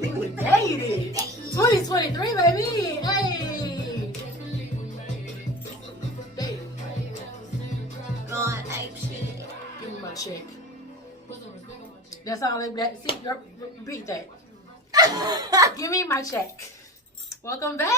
don't think we made it. 2023, baby. Hey. Going ape shit. Give me my check. That's all they see. Repeat that. Give me my check. Welcome back.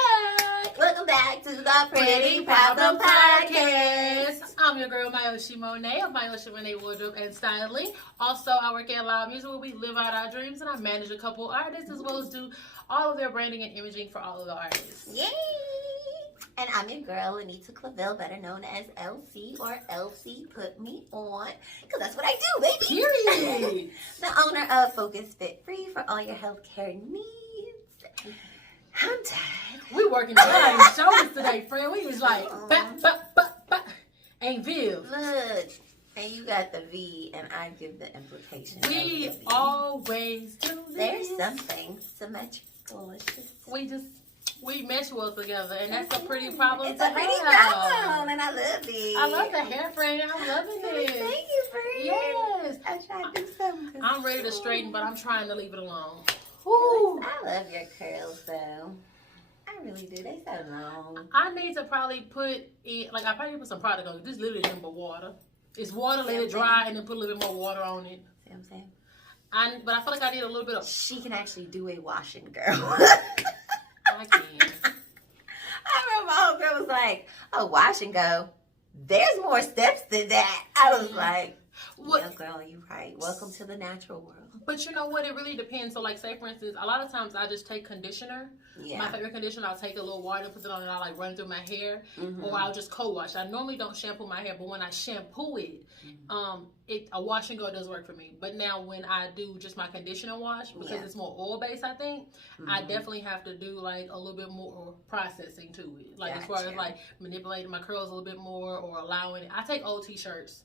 Welcome back to the Pretty Problem Podcast. I'm your girl, Mayoshi Monet of Mayoshi Monet Wardrobe and Styling. Also, I work at Loud Music where we live out our dreams, and I manage a couple artists as well as do all of their branding and imaging for all of the artists. Yay! And I'm your girl, Anita Clavel, better known as LC or LC Put Me On, because that's what I do, baby. Period. The owner of Focus Fit Free for all your healthcare needs. I'm tired. We working behind shoulders today, friend. We was like, ain't Viv. Look, and you got the V, and I give the implication. We always do this. There's something symmetrical. We mesh well together, and that's a pretty problem. It's a pretty problem, and I love it. I love the hair, friend. I'm loving it. Thank you, friend. Yes. I try to do something. I'm ready to straighten, but I'm trying to leave it alone. Ooh. I love your curls, though. I really do. They so long. I need to probably put in, I probably put some product on it. This is literally nothing but water. It's water, let it dry, and then put a little bit more water on it. See what I'm saying? But I feel like I need a little bit of... She can actually do a washing, girl. I can. I remember my whole girl was like, "Oh, wash and go. There's more steps than that." I was like, "Yeah, girl, you're right. Welcome to the natural world." But you know what? It really depends. So, say for instance, a lot of times I just take conditioner. Yeah. My favorite conditioner, I'll take a little water, put it on, and I'll run through my hair, or I'll just co-wash. I normally don't shampoo my hair, but when I shampoo it, a wash and go does work for me. But now when I do just my conditioner wash, because it's more oil based, I think I definitely have to do a little bit more processing to it. As far as manipulating my curls a little bit more or allowing it. I take old t-shirts.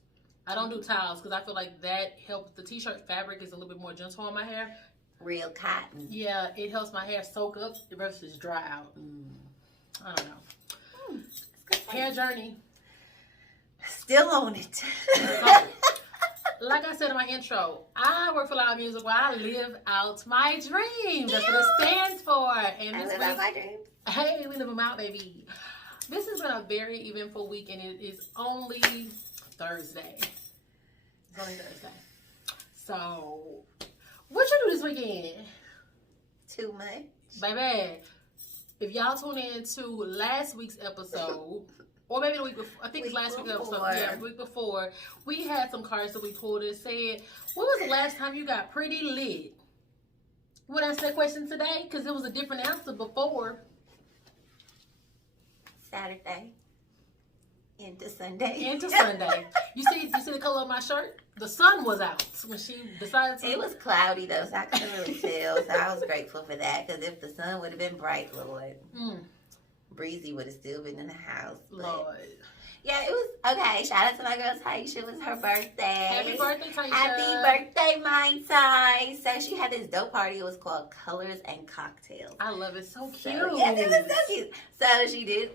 I don't do towels because I feel like that helps. The t-shirt fabric is a little bit more gentle on my hair. Real cotton. Yeah, it helps my hair soak up versus dry out. I don't know. Hair journey. Still on it. So, like I said in my intro, I work for Loud Music where I live out my dreams. That's what it stands for. And I live out my dreams. Hey, we live them out, baby. This has been a very eventful week, and it is only Thursday. It's only Thursday. So, what you do this weekend? Too much. Baby, if y'all tune in to last week's episode, or maybe the week before, I think it's last week's episode. Yeah, the week before, we had some cards that we pulled and said, when was the last time you got pretty lit? You want to answer that question today? Because it was a different answer before. Saturday. Into Sunday. Into Sunday. You see the color of my shirt? The sun was out when she decided to. It was cloudy though, so I couldn't really tell. So I was grateful for that, because if the sun would have been bright, Lord, Breezy would have still been in the house. Lord. Yeah, it was okay. Shout out to my girl Taisha. It was her birthday. Happy birthday, Taisha. Happy birthday, my Ty. So she had this dope party. It was called Colors and Cocktails. I love it. So cute. So, yes, it was so cute. So she did,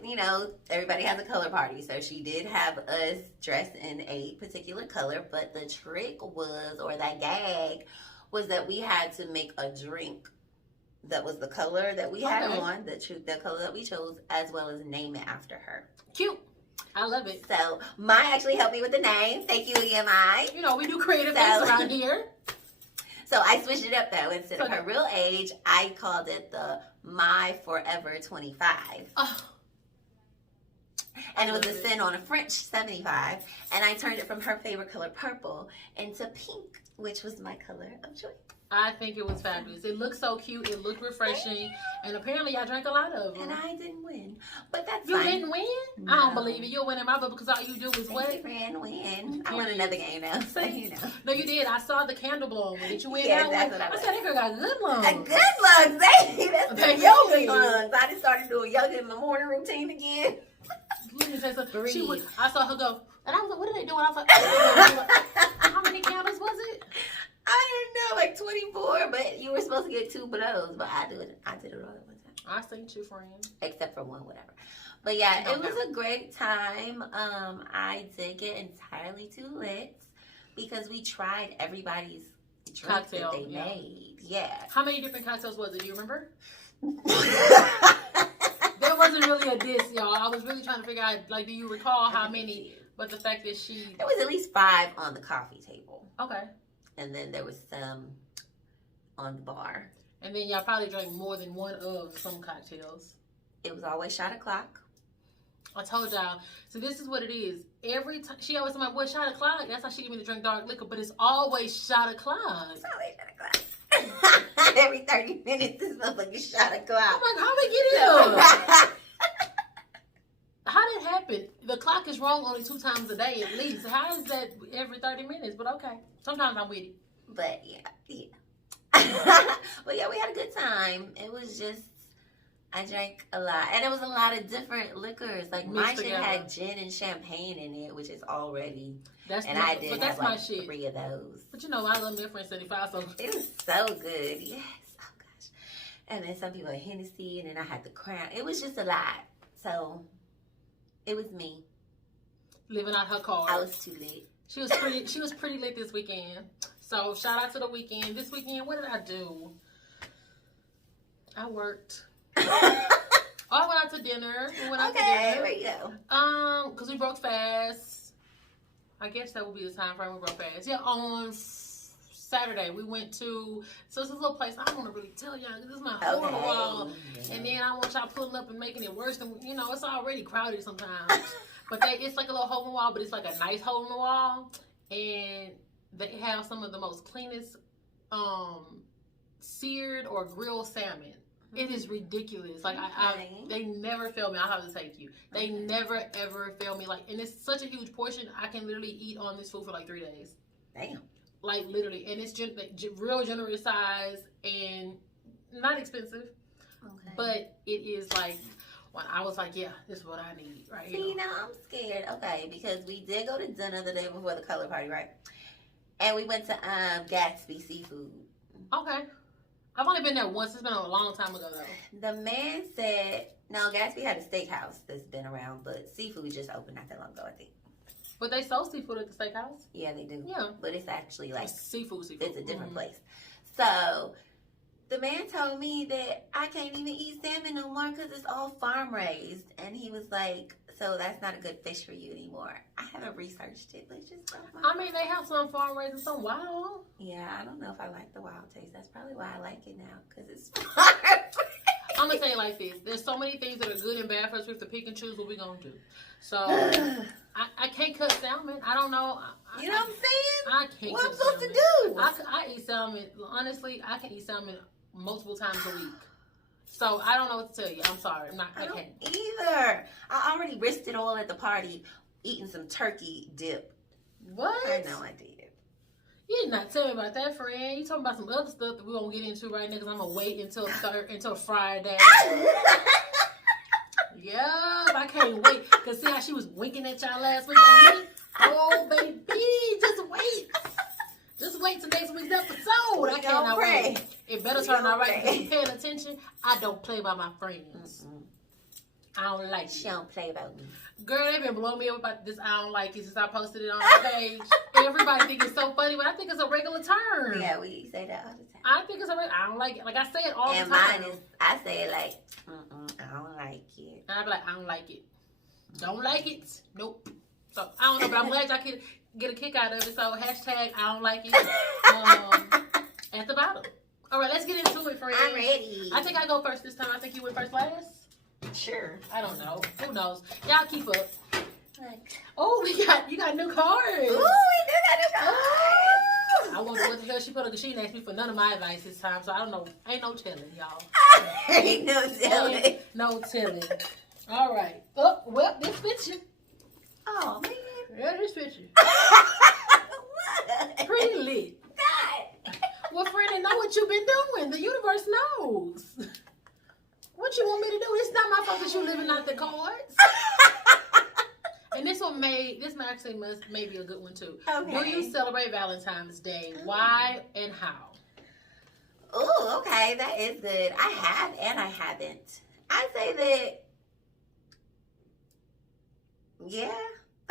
everybody has a color party. So she did have us dressed in a particular color. But the trick was, or that gag, was that we had to make a drink that was the color that we had on, the color that we chose, as well as name it after her. Cute. I love it. So, Mai actually helped me with the name. Thank you again, Mai. We do creative things around here. So, I switched it up, though. Instead of her real age, I called it the My Forever 25. Oh. And it was a spin on a French 75. And I turned it from her favorite color, purple, into pink, which was my color of choice. I think it was fabulous. It looked so cute. It looked refreshing. And apparently I drank a lot of them. And I didn't win. But that's You fine. didn't win? No. I don't believe it. You'll win in my book because all you do is what? Win. I won another game now, so No, you did. I saw the candle blowing. Did you win that that's one? what I said that girl got good lungs. Good lungs, baby. That's the Baby. yoga lungs. I just started doing yoga in my morning routine again. Let me say something. I saw her go, and I was like, what are they doing? I was like, how many candles was it? I don't know, like 24, but you were supposed to get 2 of those, but I did it all at one time. I seen 2, friend. Except for one, whatever. But yeah, it was a great time. I did get entirely too lit because we tried everybody's drink cocktail that they made. Yeah. How many different cocktails was it? Do you remember? There wasn't really a diss, y'all. I was really trying to figure out, like, do you recall how many? But the fact that there was at least 5 on the coffee table. Okay. And then there was some on the bar. And then y'all probably drank more than one of some cocktails. It was always shot o'clock. I told y'all. So this is what it is. Every time she always told my boy shot o'clock. That's how she get me to drink dark liquor. But it's always shot o'clock. It's always shot o'clock. Every 30 minutes, this motherfucker shot o'clock. I'm like, how we get here? How did it happen? The clock is wrong only 2 times a day at least. How is that every 30 minutes? But okay. Sometimes I'm with it. But yeah. But yeah, we had a good time. It was just, I drank a lot. And it was a lot of different liquors. Like my shit had gin and champagne in it, which is already. I did have like 3 of those. But you know, I love Milford 75, so. It was so good. Yes. Oh gosh. And then some people had Hennessy, and then I had the Crown. It was just a lot. So it was me. Living out her card. I was too lit. She was pretty lit this weekend. So shout out to the weekend. This weekend, what did I do? I worked. I went out to dinner. We went out to dinner. Where you go? Because we broke fast. I guess that would be the time frame we broke fast. Yeah, on Saturday we went to. So it's a little place I don't want to really tell y'all. This is my hole in the wall, and then I want y'all pulling up and making it worse than it's already crowded sometimes. But it's like a little hole in the wall, but it's like a nice hole in the wall, and they have some of the most cleanest seared or grilled salmon. It is ridiculous. Like they never fail me. I'll have to take you. They never ever fail me. Like, and it's such a huge portion. I can literally eat on this food for like 3 days. Damn. Like literally, and it's real generous size and not expensive. Okay. But it is like when I was like, yeah, this is what I need right here. See, now I'm scared. Okay, because we did go to dinner the day before the color party, right? And we went to Gatsby Seafood. Okay. I've only been there once. It's been a long time ago, though. The man said, no, Gatsby had a steakhouse that's been around, but seafood just opened not that long ago, I think. But they sell seafood at the steakhouse? Yeah, they do. Yeah. But it's actually like... Seafood. It's a different place. So, the man told me that I can't even eat salmon no more because it's all farm raised. And he was like, so that's not a good fish for you anymore. I haven't researched it, but it's just I mean, they have some farm raised and some wild. Yeah, I don't know if I like the wild taste. That's probably why I like it now, because it's farm. I'm going to say it like this. There's so many things that are good and bad for us. We have to pick and choose what we're going to do. So, I can't cut salmon. I don't know. You know what I'm saying? I can't What cut I'm supposed salmon. to do? I eat salmon. Honestly, I can eat salmon multiple times a week. So, I don't know what to tell you. I'm sorry. I can't. Either. I already risked it all at the party eating some turkey dip. What? I know I did. You did not tell me about that, friend. You talking about some other stuff that we won't get into right now because I'm going to wait until Friday. Yeah, I can't wait. Because see how she was winking at y'all last week on me? Oh, baby, just wait. Just wait till next week's episode. I cannot wait. It better turn out right. If you paying attention, I don't play by my friends. I don't like it. She don't play about me. Girl, they've been blowing me up about this I don't like it since I posted it on my page. Everybody think it's so funny, but I think it's a regular term. Yeah, we say that all the time. I think it's a regular, I don't like it. Like I say it all the time. And mine is, I say it like, I don't like it. And I be like, I don't like it. Don't like it? Nope. So, I don't know, but I'm glad y'all could get a kick out of it. So, hashtag, I don't like it. At the bottom. All right, let's get into it, friends. I'm ready. I think I go first this time. I think you went first last. Sure. I don't know. Who knows? Y'all keep up. Oh, you got new cards. Ooh, we do got new cards. I wonder what the hell she put on. She didn't ask me for none of my advice this time, so I don't know. Ain't no telling, y'all. Ain't no telling. Ain't no telling. All right. Oh, well, this fits you. Oh, man. Yeah, this fits you. What? Pretty lit. God. Well, friend, they know what you've been doing. The universe knows. What you want me to do? It's not my fault that you living out the cards. And this actually may be a good one too. Okay. Do you celebrate Valentine's Day? Why and how? Oh, okay, that is good. I have and I haven't. I say that. Yeah,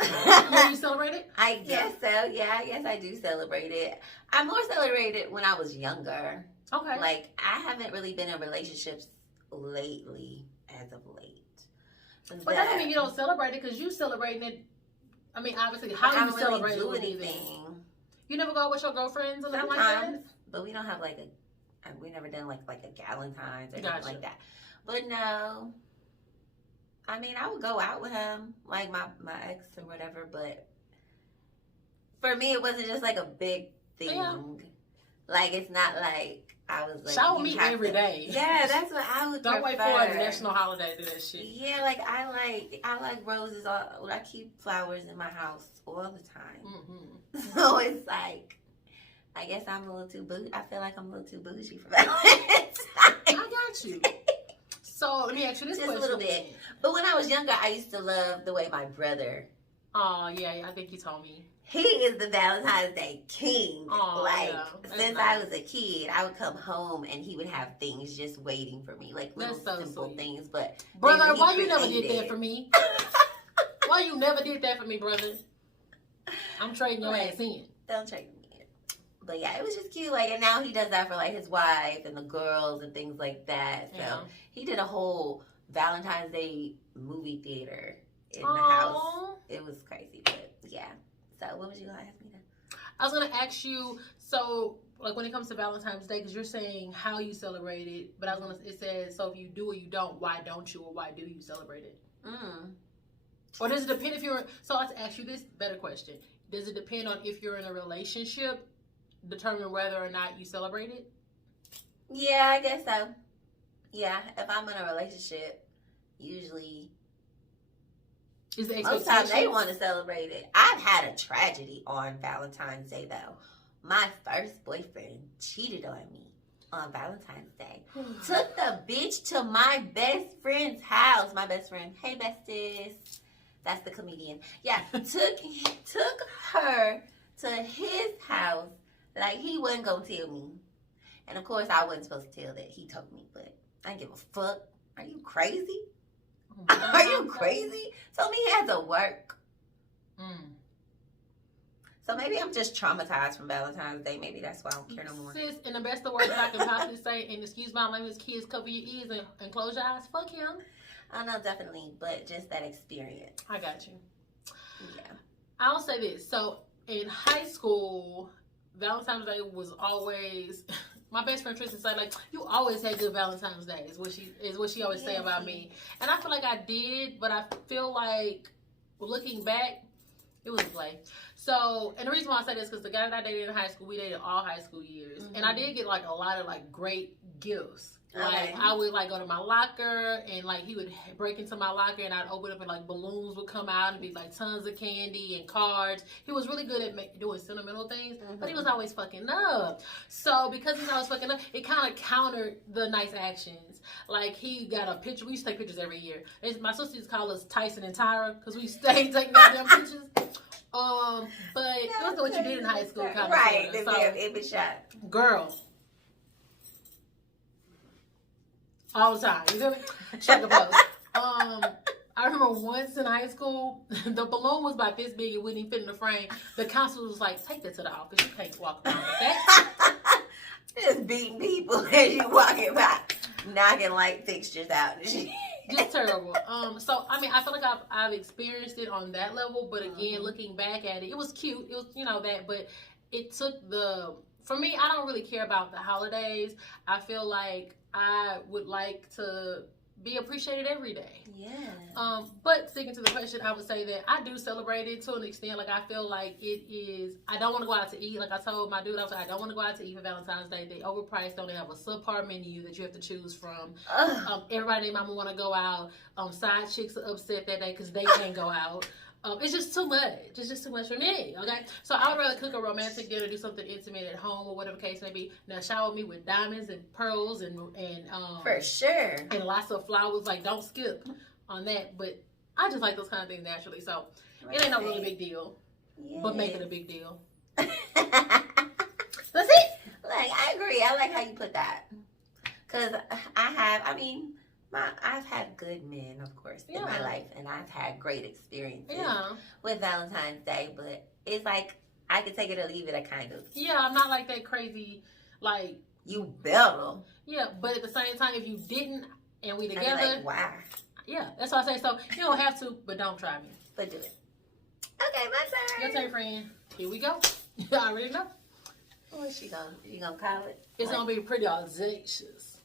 Yeah, you celebrate it? I guess so. Yeah, I guess I do celebrate it. I more celebrated when I was younger. Okay. Like, I haven't really been in relationships lately, as of late. But that doesn't mean you don't celebrate it, because you celebrating it. I mean, obviously, how you celebrate really do it anything. You never go out with your girlfriends or nothing like that? But we don't have like we never done like a Valentine's or Gotcha. anything like that. But no, I mean, I would go out with him, like my ex or whatever. But for me, it wasn't just like a big thing. Yeah. Like, it's not like I was like, shower me every day. Yeah, that's what I would. Don't prefer. wait for a national holiday to do that shit. Yeah, like I like roses. I keep flowers in my house all the time. Mm-hmm. So it's like, I guess I'm a little too bougie. I feel like I'm a little too bougie for Valentine's. I got you. So let me ask you this question. Just a little bit. But when I was younger, I used to love the way my brother. Oh yeah, I think you told me. He is the Valentine's Day king. Oh, like, yeah. since I was a kid, I would come home and he would have things just waiting for me. Like, little simple things. But brother, why you never did that for me? Why you never did that for me, brother? I'm trading your ass in. Don't trade me in. But yeah, it was just cute. Like, and now he does that for like his wife and the girls and things like that. So he did a whole Valentine's Day movie theater in the house. It was crazy, but yeah. So what was you gonna ask me then? I was gonna ask you, so like when it comes to Valentine's Day, because you're saying how you celebrate it, but it says, so if you do or you don't, why don't you, or why do you celebrate it? Or does it depend if you're, so let's ask you this better question. Does it depend on if you're in a relationship, determine whether or not you celebrate it? Yeah, I guess so. Yeah, if I'm in a relationship, usually is the most times they want to celebrate it. I've had a tragedy on Valentine's Day though. My first boyfriend cheated on me on Valentine's Day. Took the bitch to my best friend's house. My best friend, hey besties. That's the comedian. Yeah, took her to his house like he wasn't gonna tell me. And of course I wasn't supposed to tell that he told me, but I didn't give a fuck. Are you crazy? Are you crazy? Told me he had to work. So maybe I'm just traumatized from Valentine's Day. Maybe that's why I don't care no more. Sis, in the best of words that I can possibly say, and excuse my language, kids, cover your ears and close your eyes. Fuck him. I know, definitely, but just that experience. I got you. Yeah. I'll say this. So in high school, Valentine's Day was always... My best friend Tristan said, like, you always had good Valentine's Day, is what she always say about me. And I feel like I did, but I feel like, looking back, it was play. So, and the reason why I say this is because the guy that I dated in high school, we dated all high school years. And I did get, like, a lot of, like, great gifts. Like, I would, like, go to my locker, and, like, he would break into my locker, and I'd open up, and, like, balloons would come out, and be, like, tons of candy and cards. He was really good at doing sentimental things, but he was always fucking up. So, because he was always fucking up, it kind of countered the nice actions. Like, he got a picture. We used to take pictures every year. My sister used to call us Tyson and Tyra, because we stayed taking goddamn pictures. But it wasn't what you did in high school, kind of. Right, it was shot. Girl. All the time. You feel me? Check a post. I remember once in high school, the balloon was about this big. It wouldn't even fit in the frame. The counselor was like, take that to the office. You can't walk around with that. Just beating people as you walking by. Knocking light fixtures out. Just terrible. So, I mean, I feel like I've experienced it on that level. But again, looking back at it, it was cute. It was, that. But it took for me, I don't really care about the holidays. I feel like I would like to be appreciated every day. Yeah. But sticking to the question, I would say that I do celebrate it to an extent. Like, I feel like it is, I don't want to go out to eat. Like I told my dude, I was like, I don't want to go out to eat for Valentine's Day. They overpriced. They have a subpar menu that you have to choose from. Everybody and mama want to go out. Side chicks are upset that day because they can't go out. It's just too much. It's just too much for me, okay? So I would rather cook a romantic dinner, do something intimate at home or whatever the case may be. Now shower me with diamonds and pearls and for sure. And lots of flowers. Like, don't skip on that. But I just like those kind of things naturally. So it ain't no really big deal. Yes. But make it a big deal. That's it. Like, I agree. I like how you put that. Because I mean, I've had good men, of course, in my life, and I've had great experiences with Valentine's Day, but it's like, I could take it or leave it, kind of. Yeah, I'm not like that crazy, like... You better. Yeah, but at the same time, if you didn't, and we together... I'm like, why? Yeah, that's what I say. So, you don't have to, but don't try me. But do it. Okay, my turn. Your turn, friend. Here we go. You already know. What's you gonna call it? It's gonna be pretty audacious.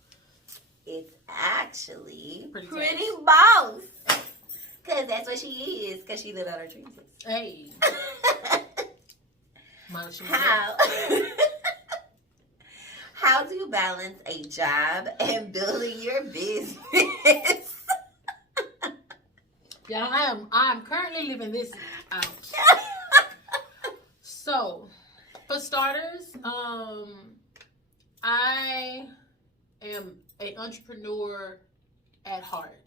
It's actually pretty nice. boss. Cause that's what she is. Cause she lived out her dreams. Hey. How do you balance a job and building your business? Yeah, I am currently living this out. So, for starters, I am an entrepreneur at heart.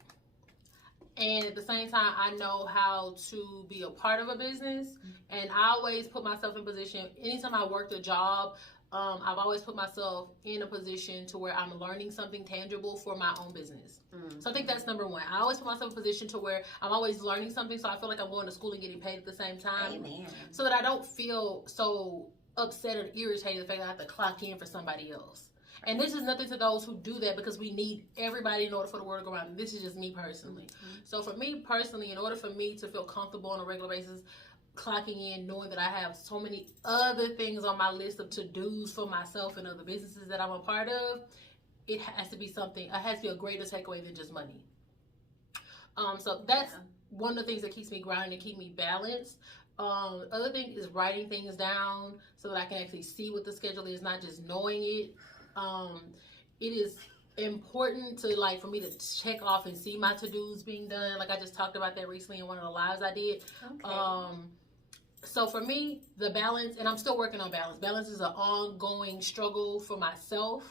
And at the same time, I know how to be a part of a business. And I always put myself in position, anytime I worked a job, I've always put myself in a position to where I'm learning something tangible for my own business. So I think that's number one. I always put myself in a position to where I'm always learning something, so I feel like I'm going to school and getting paid at the same time. Amen. So that I don't feel so upset or irritated the fact that I have to clock in for somebody else. And this is nothing to those who do that, because we need everybody in order for the world to go around. This is just me personally. So for me personally, in order for me to feel comfortable on a regular basis, clocking in, knowing that I have so many other things on my list of to-dos for myself and other businesses that I'm a part of, it has to be something, it has to be a greater takeaway than just money. So that's one of the things that keeps me grounded and keep me balanced. The other thing is writing things down so that I can actually see what the schedule is, not just knowing it. It is important to, like, for me to check off and see my to-dos being done. Like I just talked about that recently in one of the lives I did. So for me, the balance, and I'm still working on balance. Balance is an ongoing struggle for myself.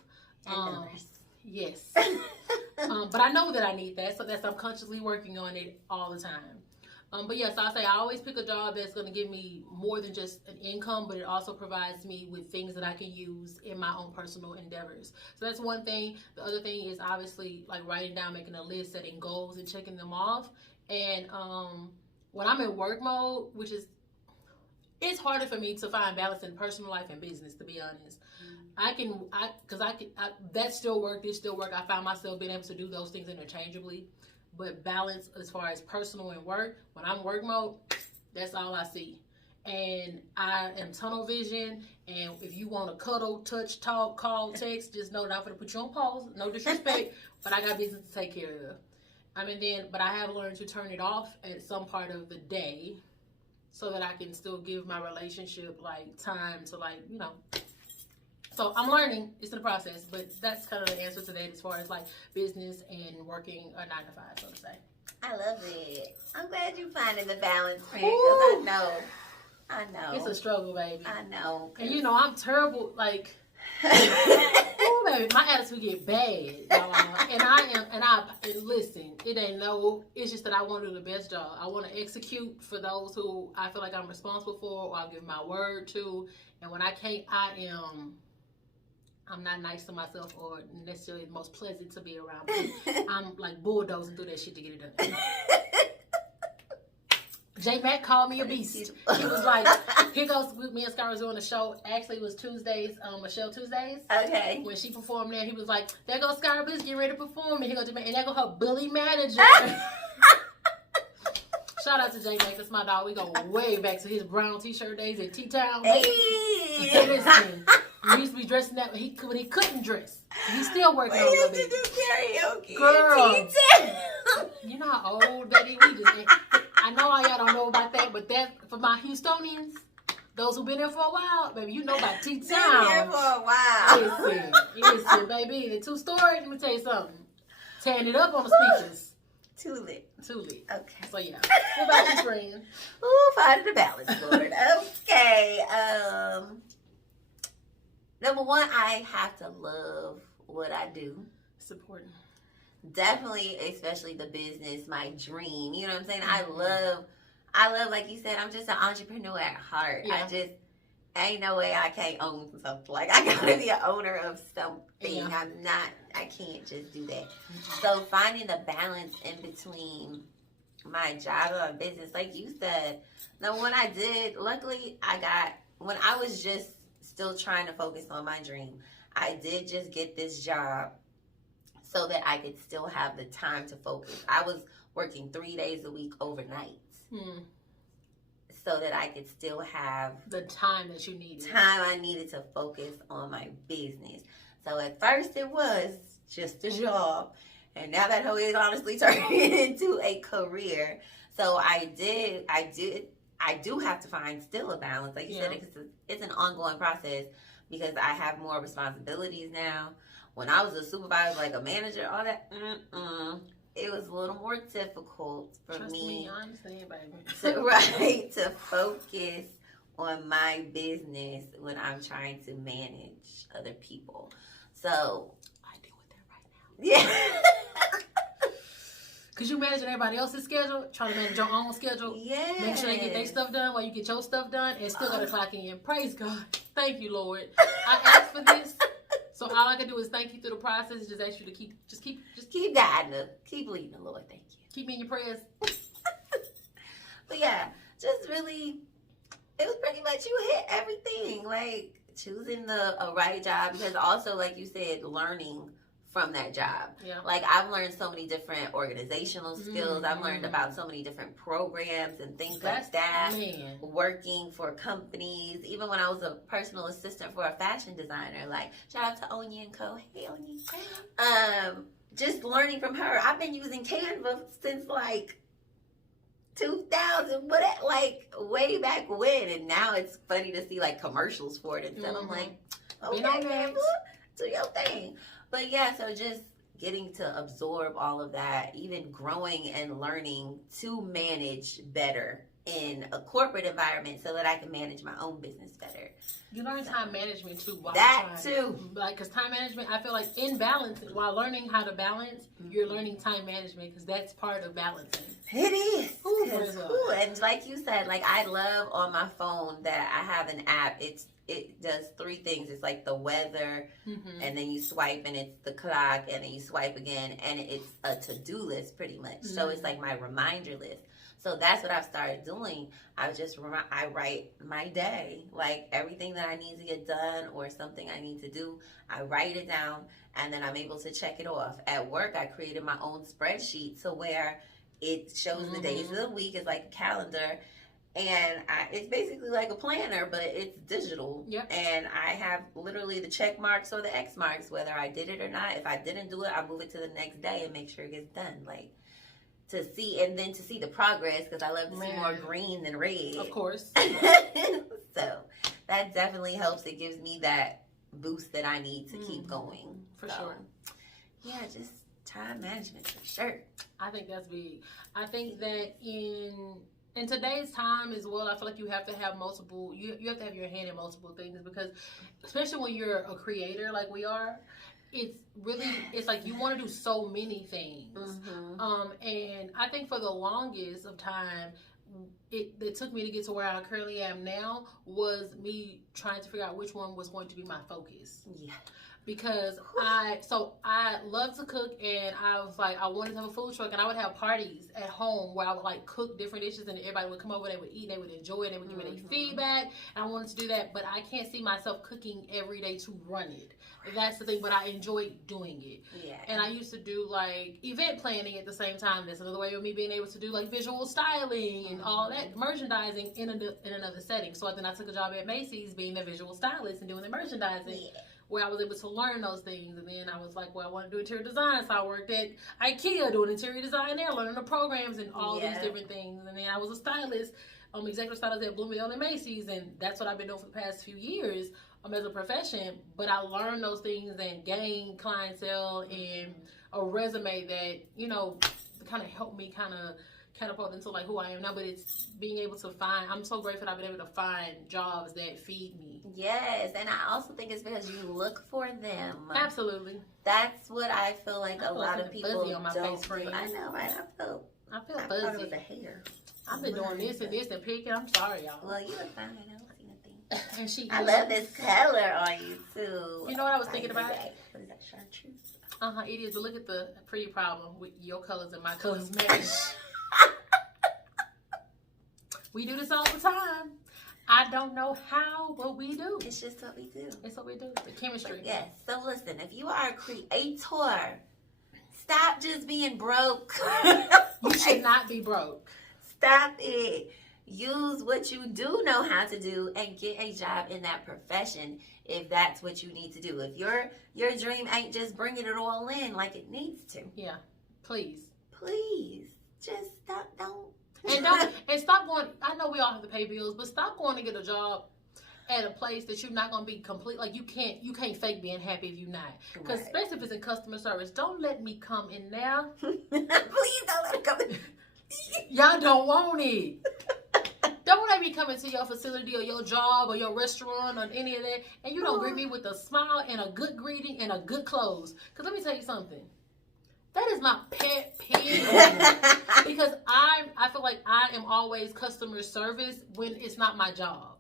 Yes. But I know that I need that, so that's, I'm consciously working on it all the time. But yes, I'll say I always pick a job that's going to give me more than just an income, but it also provides me with things that I can use in my own personal endeavors. So that's one thing. The other thing is obviously like writing down, making a list, setting goals, and checking them off. And when I'm in work mode, which is, it's harder for me to find balance in personal life and business, to be honest. That still work, this still work. I found myself being able to do those things interchangeably. But balance as far as personal and work, when I'm work mode, that's all I see. And I am tunnel vision. And if you want to cuddle, touch, talk, call, text, just know that I'm going to put you on pause. No disrespect, but I got business to take care of. But I have learned to turn it off at some part of the day so that I can still give my relationship like time to, like, you know. So I'm learning. It's in the process, but that's kind of the answer to that as far as like business and working a 9 to 5, so to say. I love it. I'm glad you're finding the balance, friend, because I know. It's a struggle, baby. I know. And you know, I'm terrible, like, oh, baby, my attitude get bad, y'all. And listen, it's just that I want to do the best job. I want to execute for those who I feel like I'm responsible for, or I'll give my word to. And when I can't, I'm not nice to myself or necessarily the most pleasant to be around. I'm like bulldozing through that shit to get it done. J Mac called me a beast. He was like, here goes with me and Sky was doing a show. Actually, it was Tuesdays, Michelle Tuesdays. Okay. When she performed there, he was like, there goes Sky Bliss, get ready to perform. And here goes J Mac, and there goes her bully manager. Shout out to J Mac, that's my dog. We go way back to his brown t-shirt days at T-Town. Hey. Listen, he used to be dressing that when he couldn't dress. He's still working on it. We used to do karaoke. Girl, you know how old that is? I know all y'all don't know about that, but that for my Houstonians, those who've been there for a while, baby, you know about T-Town. Been here for a while. Listen, baby, the 2-story, let me tell you something. Tearing it up on the speakers. Too lit. Okay. So, yeah. What about you, friend? Ooh, finding the balance, Lord. Okay. Number one, I have to love what I do. It's important. Definitely, especially the business, my dream. You know what I'm saying? Mm-hmm. I love, like you said, I'm just an entrepreneur at heart. Yeah. ain't no way I can't own something. Like, I gotta be an owner of something. Yeah. I can't just do that. So finding the balance in between my job and my business, like you said, now when I did, luckily when I was just still trying to focus on my dream, I did just get this job so that I could still have the time to focus. I was working 3 days a week overnight. So that I could still have the time that you needed. Time I needed to focus on my business. So at first it was just a job. And now that whole is honestly turning into a career. So I do have to find still a balance. Like you said, it's an ongoing process because I have more responsibilities now. When I was a supervisor, like a manager, all that, it was a little more difficult for me to focus on my business when I'm trying to manage other people. So I deal with that right now. Yeah. Cause you managing everybody else's schedule, trying to manage your own schedule. Yeah. Make sure they get their stuff done while you get your stuff done, and still gotta clock in. Praise God. Thank you, Lord. I asked for this. So all I can do is thank you through the process. Just ask you to keep guiding us. Keep leading the Lord. Thank you. Keep me in your prayers. But yeah, just really, it was pretty much you hit everything. Like choosing a right job, because also, like you said, learning from that job. Yeah. Like I've learned so many different organizational skills. I've learned about so many different programs and things like that. Man. Working for companies, even when I was a personal assistant for a fashion designer. Like shout out to Onya and Co. Hey Onya. Just learning from her. I've been using Canva since like 2000, like way back when, and now it's funny to see like commercials for it and stuff. I'm like, okay, Canva, do your thing. But yeah, so just getting to absorb all of that, even growing and learning to manage better in a corporate environment so that I can manage my own business better. You learn time management too. Like, because time management, I feel like in balance, while learning how to balance, you're learning time management because that's part of balancing. It is. And like you said, like I love on my phone that I have an app. It does 3 things. It's like the weather, and then you swipe, and it's the clock, and then you swipe again, and it's a to-do list pretty much. So it's like my reminder list. So that's what I've started doing. I write my day, like everything that I need to get done or something I need to do. I write it down, and then I'm able to check it off. At work, I created my own spreadsheet so where it shows the days of the week. It's like a calendar. And it's basically like a planner, but it's digital. Yep. And I have literally the check marks or the X marks, whether I did it or not. If I didn't do it, I move it to the next day and make sure it gets done. Like to see the progress, because I love to see more green than red. Of course. So that definitely helps. It gives me that boost that I need to keep going. For sure. Yeah, just time management for sure. I think that's big. I think that in today's time as well, I feel like you have to have multiple, you have to have your hand in multiple things, because especially when you're a creator like we are, it's like you want to do so many things. And I think for the longest of time, it took me to get to where I currently am now was me trying to figure out which one was going to be my focus. Yeah. Because I love to cook, and I was like, I wanted to have a food truck, and I would have parties at home where I would like cook different dishes, and everybody would come over, they would eat, they would enjoy it, they would give me their feedback, and I wanted to do that, but I can't see myself cooking every day to run it. That's the thing, but I enjoy doing it. Yeah. And I used to do like event planning at the same time. That's another way of me being able to do like visual styling and all that merchandising in another setting. So then I took a job at Macy's being a visual stylist and doing the merchandising. Yeah. Where I was able to learn those things. And then I was like, well, I want to do interior design. So I worked at IKEA doing interior design there, learning the programs and all these different things. And then I was a stylist, executive stylist at Bloomingdale and Macy's. And that's what I've been doing for the past few years as a profession. But I learned those things and gained clientele and a resume that, kind of helped me kind of catapult into like who I am now. But it's being able to I'm so grateful I've been able to find jobs that feed me. Yes, and I also think it's because you look for them. Absolutely. That's what I feel like a lot of people on my don't face frame. I know, right? I feel fuzzy. It was the hair. I've been doing this and picking. I'm sorry, y'all. Well, you look fine. I don't see nothing. And I love this color on you too. You know what I was thinking about? What is that, chartreuse? It is. But look at the pretty problem with your colors and my colors match. We do this all the time. I don't know how, but we do. It's just what we do. It's what we do. The chemistry. But yes. So listen, if you are a creator, stop just being broke. You should not be broke. Stop it. Use what you do know how to do and get a job in that profession if that's what you need to do. If your dream ain't just bringing it all in like it needs to. Yeah. Please. Please. Just stop. Don't. And stop going. I know we all have to pay bills, but stop going to get a job at a place that you're not gonna be complete. Like you can't fake being happy if you're not. Because especially if it's in customer service, don't let me come in there. Please don't let me come in. Y'all don't want it. Don't let me come into your facility or your job or your restaurant or any of that, and you don't greet me with a smile and a good greeting and a good clothes. Because let me tell you something. That is my pet peeve. Because I feel like I am always customer service when it's not my job.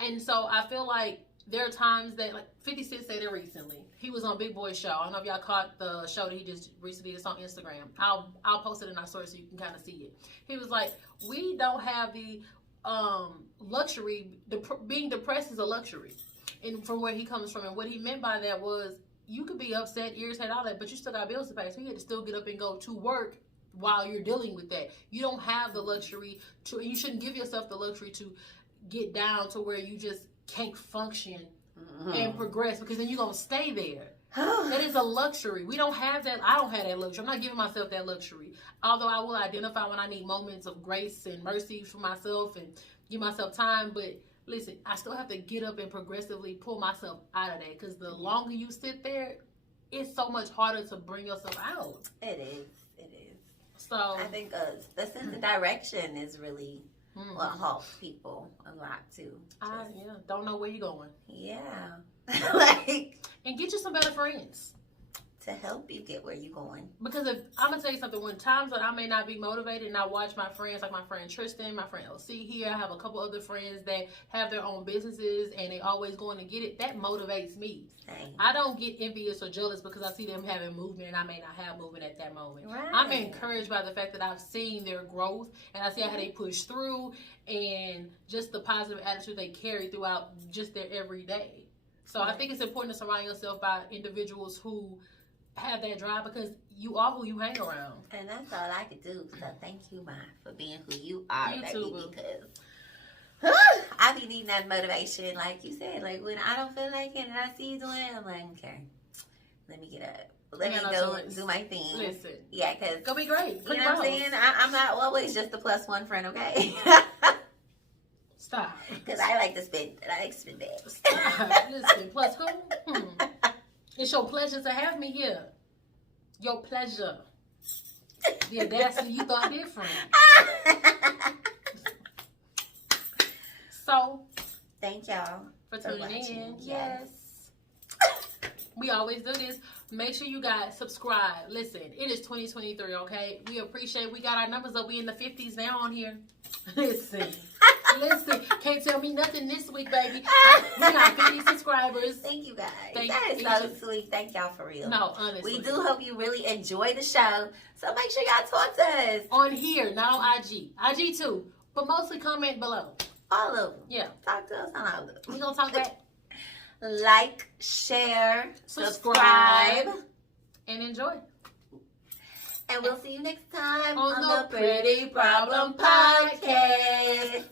And so I feel like there are times that, like 50 Cent said it recently. He was on Big Boy's show. I don't know if y'all caught the show that he just recently did on Instagram. I'll post it in our story so you can kind of see it. He was like, we don't have the luxury. Being depressed is a luxury. And from where he comes from. And what he meant by that was, you could be upset, irritated, all that, but you still got bills to pay. So you had to still get up and go to work while you're dealing with that. You don't have the luxury to, you shouldn't give yourself the luxury to get down to where you just can't function and progress, because then you're going to stay there. That is a luxury. We don't have that. I don't have that luxury. I'm not giving myself that luxury. Although I will identify when I need moments of grace and mercy for myself and give myself time, but listen, I still have to get up and progressively pull myself out of that, because the longer you sit there, it's so much harder to bring yourself out. It is. So I think the sense of direction is really what helps people a lot too. Don't know where you're going. Yeah. And get you some better friends to help you get where you're going. Because if I'm gonna tell you something, when times when I may not be motivated and I watch my friends, like my friend Tristan, my friend LC here, I have a couple other friends that have their own businesses and they always going to get it, that motivates me. Same. I don't get envious or jealous because I see them having movement and I may not have movement at that moment. Right. I'm encouraged by the fact that I've seen their growth and I see how they push through and just the positive attitude they carry throughout just their everyday. So I think it's important to surround yourself by individuals who have that drive, because you are who you hang around. And that's all I could do. So thank you, Ma, for being who you are, baby. Too, because I be needing that motivation, like you said. Like when I don't feel like it and I see you doing it, I'm like, okay, let me get up. Let me go do my thing. Listen. Yeah, because go be great. You know what I'm saying? I'm not always just the plus one friend, okay? Stop. Because I like to spend bags. Listen, plus who? It's your pleasure to have me here. Your pleasure. The audacity, you thought different. So, thank y'all for tuning in. Yes. We always do this. Make sure you guys subscribe. Listen, it is 2023, okay? We appreciate, we got our numbers up. We in the 50s now on here. Listen, can't tell me nothing this week, baby. We got 50 subscribers. Thank you guys. That is so sweet. Thank y'all for real. No, honestly. We do hope you really enjoy the show. So make sure y'all talk to us. On here, not on IG. IG too. But mostly comment below. All of them. Yeah. Talk to us on all of them. We're going to talk back. Like, share, subscribe, and enjoy. And we'll see you next time on the Pretty Problem Podcast.